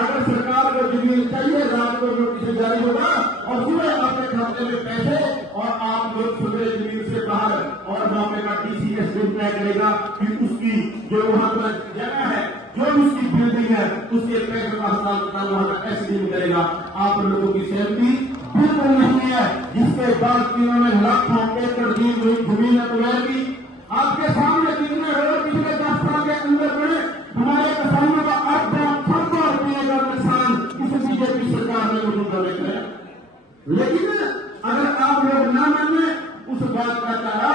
अगर सरकार को जमीन चाहिए, रात को नोटिस जारी होगा और सुबह आपके खाते में पैसे और आप लोग सुबह जमीन से बाहर और वहां का टीसीएस तय करेगा कि उसकी जो वहां पर जगह है, जो उसकी बिल्डिंग है, उसके पैसे का हस्तांतरण वहां का कैसे नहीं करेगा। आप लोगों की सहमति बिल्कुल नहीं है, जिसके बाद इन्होंने लाखों एकड़ जमीन तैयार की। आपके सामने कितने रोड पिछले 10 साल के अंदर बने, हमारे किसानों का अरबों रुपये का नुकसान इस बीजेपी सरकार ने वसूल करने किया। लेकिन अगर आप लोग ना माने, उस बात का चारा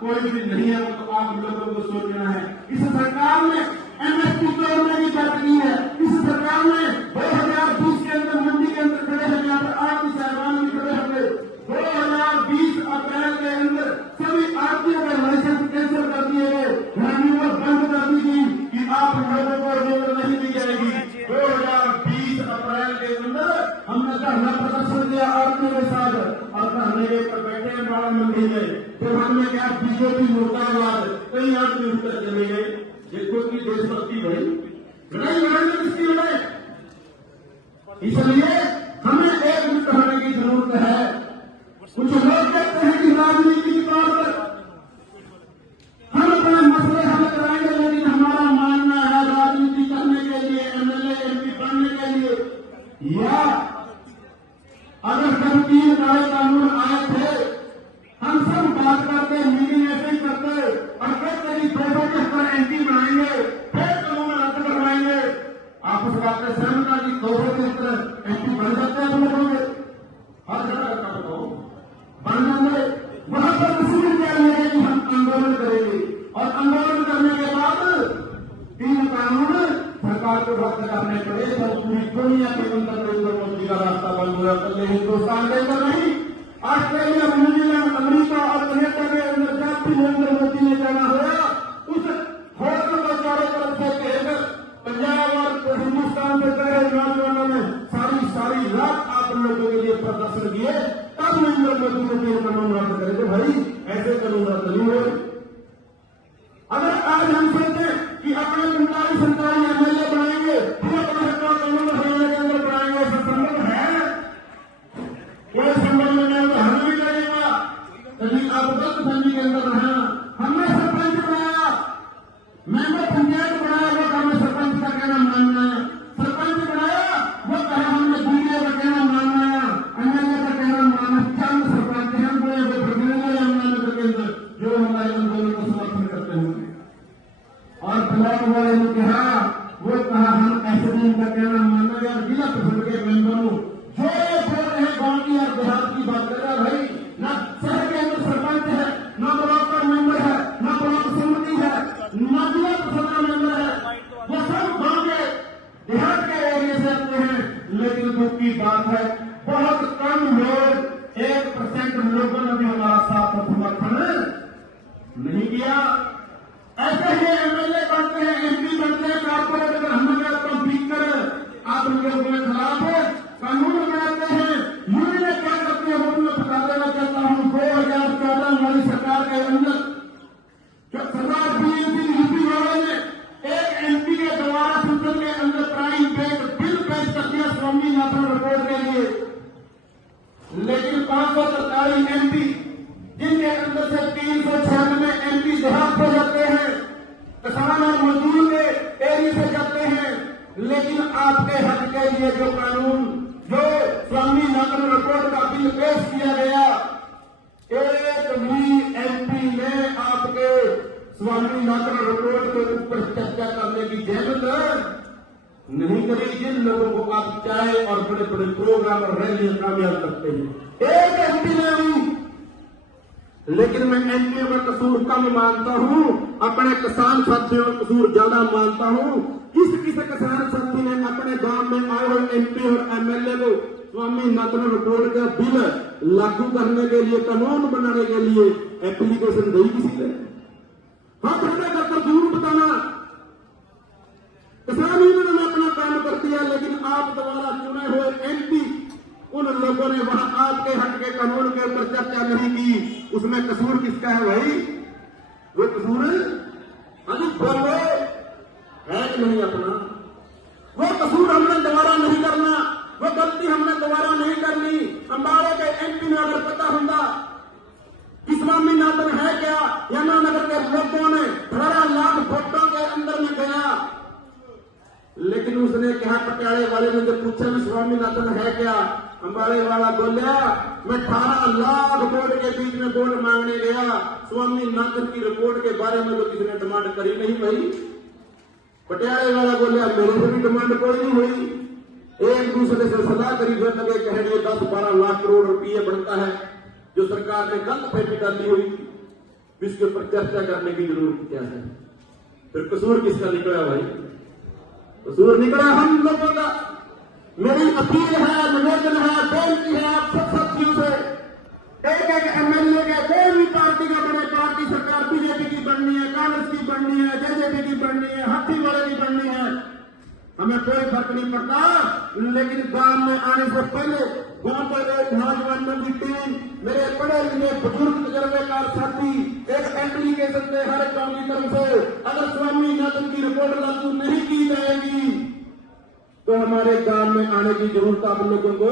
कोई भी नहीं है, तो आप लोगों को सोचना है। इस सरकार ने एमएसपी तोड़ने की बात की है। इस सरकार ने 2020 के अंदर मंडी के अंदर खड़े हैं, यहाँ पर आरती साहबान भी खड़े होंगे। 2020 अप्रैल के अंदर सभी आरतियों के लाइसेंस कैंसिल कर दिए गए, रिन्यूअल बंद कर दी गई कि आप लोगों को रिन्यूअल नहीं दी जाएगी। 2020 अप्रैल के अंदर हमने धरना प्रदर्शन किया आरतियों के साथ और धरने पर बैठे हैं बाड़ा मंडी में। फिर हमने क्या बीजेपी मुर्दाबाद, कई आदमी उठकर चले गए। देखो कि देशभक्ति भाई लड़ाई किसकी लड़ाई। इसलिए हमें एकजुट होने की जरूरत है। कुछ लोग कहते हैं कि राजनीति के तौर पर हम अपने मसले हल कराएंगे, लेकिन हमारा मानना है राजनीति करने के लिए, एमएलए एमपी बनने के लिए, या अगर जब 3 नए कानून आए थे, हम सब बात करते, मीटिंग ऐसे ही करते और कहते कि 275 एमपी बनाएंगे, फिर कानून रद्द करवाएंगे। आप उस बात से सहमत हैं कि 275 एमपी बन जाते हैं, लोगों के हर जगह का बताओ बन जाएंगे। वहां पर किसी क्या लगे कि हम आंदोलन करेंगे और आंदोलन करने के बाद 3 कानून सरकार को रद्द करने पड़े, तो पूरी दुनिया के अंदर नरेंद्र मोदी का रास्ता बंद हुआ। कल हिंदुस्तान के अंदर नहीं, ऑस्ट्रेलिया, न्यूजीलैंड, अमेरिका और कनाडा के अंदर जब भी नरेंद्र मोदी ने जाना हुआ, उस होटल को चारों तरफ से घेरकर पंजाब और हिंदुस्तान के कई नौजवानों ने सारी रात आप लोगों के लिए प्रदर्शन किए। तब नरेंद्र मोदी ने 3 कानून रद्द करे। तो भाई ऐसे कानून रद्द नहीं हुए। अगर आज हम सोचें कि अपने 45-47 एमएलए बनाएंगे, फिर अपने कानून हरियाणा के अंदर बनाएंगे, ऐसा संभव है? कोई संभव नहीं है, तो हम भी करेगा। कभी आप गलत फहमी के अंदर रहना। हमने सरपंच बनाया, मैंने पंचायत बनाया, वो हमें सरपंच का कहना मानना है। सरपंच बनाया, वो कहा हमने बीडीओ का कहना मानना है, एमएलए का कहना मानना। चंद सरपंच हम बड़े प्रतिनिधि एमएलए के अंदर जो हमारे आंदोलन को समर्थन करते होंगे। और ब्लॉक वाले ने कहा, वो कहा हम एसडीएम का कहना मानना है। और जिला परिषद के मेंबरों जो बोल रहे गांव की और देहात की बात कर रहा है, भाई ना शहर के अंदर सरपंच है, ना ब्लॉक का मेंबर है, ना ब्लॉक समिति है, ना जिला परिषद का मेंबर है। वो सब गांव के देहात के एरिया से आते हैं। लेकिन दुख की बात है, बहुत कम लोग, 1% लोगों ने भी हमारा साथ और समर्थन नहीं किया। ऐसे ही एमएलए बनते हैं, एमपी बनते हैं, कारपोरेटर हमने कम्पीट कर आप उनके ऊपर खिलाफ है, कानून बनाते हैं। यूनियन क्या करते हैं वो मैं बता देना चाहता हूं। 2014 हमारी सरकार के अंदर जो सरदार बीएनपी यूपी वाले ने एक एमपी के द्वारा संसद के अंदर प्राइवेट बिल पेश कर दिया स्वामीनाथन रिपोर्ट के लिए। लेकिन 543 एमपी, जिनके अंदर से 396 एमपी देहात हो जाते हैं, किसान और मजदूर के एरिया से जाते हैं। लेकिन आपके हक के लिए जो कानून, जो स्वामीनाथन रिपोर्ट का बिल पेश किया गया, एक भी एमपी ने आपके स्वामीनाथन रिपोर्ट के ऊपर चर्चा करने की जरूरत नहीं करी। जिन लोगों को आप चाहे और बड़े बड़े प्रोग्राम और रैलियां कामयाब करते हैं, एक एमपी ने भी। लेकिन मैं एमपी का कसूर कम मानता हूं, अपने किसान साथियों का कसूर ज्यादा मानता हूं। किस किसान साथी ने अपने गांव में आए हुए एमपी और एमएलए को स्वामीनाथन रिपोर्ट का बिल लागू करने के लिए, कानून बनाने के लिए एप्लीकेशन दी किसी ने? हाथ खड़ा कर जरूर बताना। किसान यूनियन ने अपना काम कर दिया, लेकिन आप द्वारा चुने हुए एमपी, उन लोगों ने वहां आपके हक के कानून के ऊपर चर्चा नहीं की। उसमें कसूर किसका है भाई? वो कसूर अधिक बोलो है कि नहीं अपना? वो कसूर हमने दोबारा उसने कहा पटियाले वाले ने जब पूछा भी स्वामीनाथन है क्या, अंबाले वाला बोलिया मैं 18 लाख वोट के बीच में वोट मांगने गया, स्वामीनाथन की रिपोर्ट के बारे में तो किसी ने डिमांड करी नहीं भाई। पटियाले वाला बोलिया मेरे से भी डिमांड कोई नहीं हुई। एक दूसरे से सलाह करी, फिर लगे कहने 10-12 लाख करोड़ रुपये बनता है जो सरकार ने गलत फैसले डाली हुई थी, इसके ऊपर चर्चा करने की जरूरत क्या है। फिर कसूर किसका निकला भाई? कसूर निकला हम लोगों का। मेरी अपील है, निवेदन है, बेनती है आप सब साथियों से, एक एक एमएलए के कोई भी पार्टी का बड़े, पार्टी सरकार बीजेपी की बननी है, कांग्रेस की बननी है, जेजेपी की बननी है, हाथी वाले की बननी है, हमें कोई फर्क नहीं पड़ता। लेकिन गांव में आने से पहले गांव के एक नौजवानों की टीम, मेरे बड़े लिखे बुजुर्ग तजर्बेकार साथी एक एप्लीकेशन दे हर गांव की तरफ से, अगर स्वामीनाथन की रिपोर्ट लागू नहीं की जाएगी तो हमारे गांव में आने की जरूरत आप लोगों को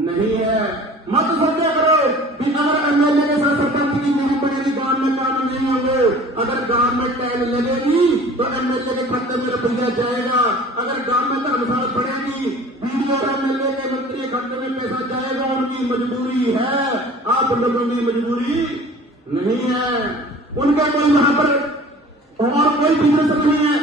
नहीं है। मत सोचा करो कि अगर एमएलए के साथ सरपंच की नहीं पड़ेगी गांव में काम नहीं होंगे। अगर गांव में टैल लगेगी तो एमएलए के खाते में रुपया जाएगा, अगर गांव में धर्मशाला पड़ेगी वीडियो एमएलए के मंत्री के खाते में पैसा जाएगा। उनकी मजबूरी है, आप लोगों की मजबूरी नहीं है। उनका कोई वहां पर और कोई बिजनेस नहीं है,